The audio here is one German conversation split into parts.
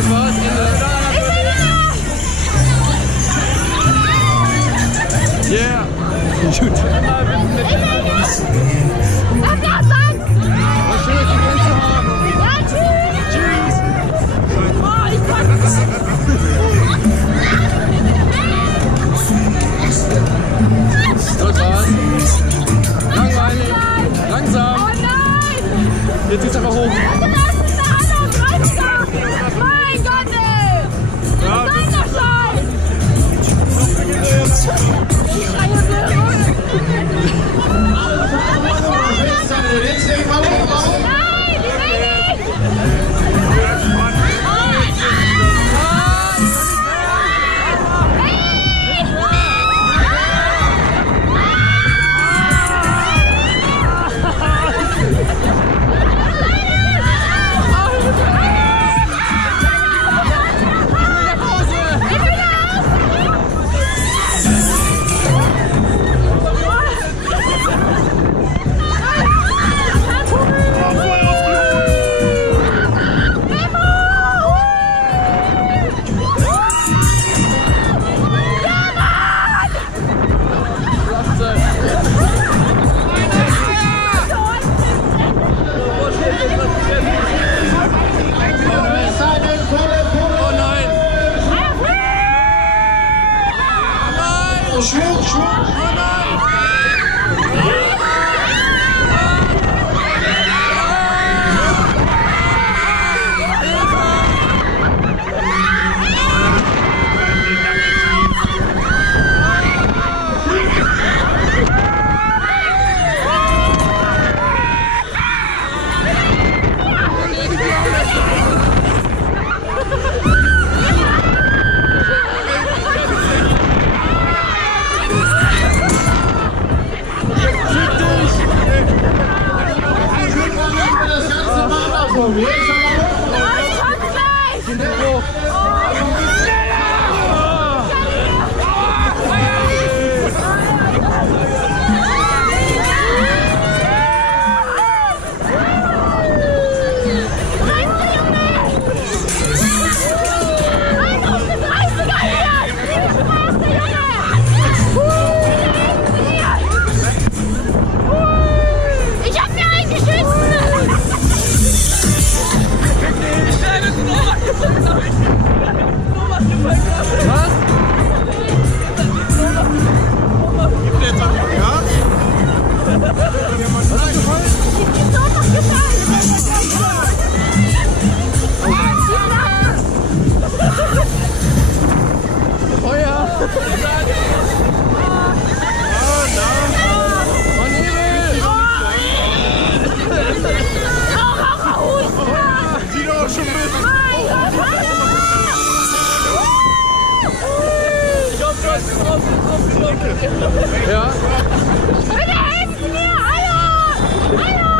Das war's, Ende. Yeah. Gut. Was schön, Sie kennst zu haben. Ja, tschüss. Tschüss. Oh, ich kann das. Das war's. Langweilig. Langsam. Oh nein. Jetzt geht's einfach hoch. Mein Gott, ey. Was soll das sein? Ich schreie Böse. Nein, ich will nicht. Ja. Bitte helft mir! Hallo! Hallo!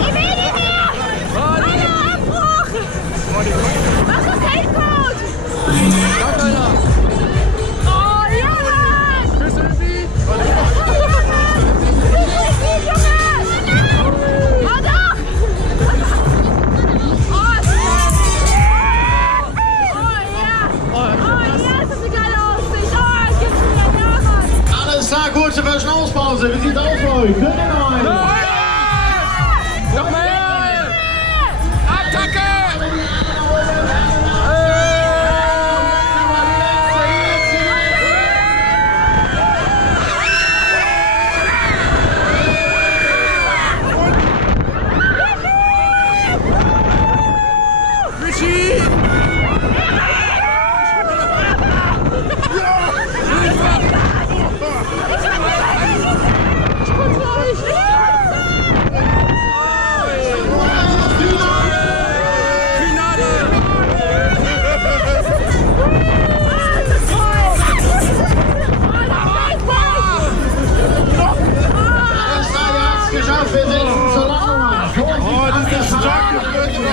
Ich will nicht mehr! Hallo, Abbruch! Mach das Helmut! Gar keiner. Oh, Junge! Bist du sie? Oh, doch! Alles klar, kurze Verschnaufspause. Wie sieht's aus für euch? Könnt ihr noch einen? Noch mehr! Attacke! Richie! Geschafft, wir sind zur Landung. Oh, das ist der starke Brötchen.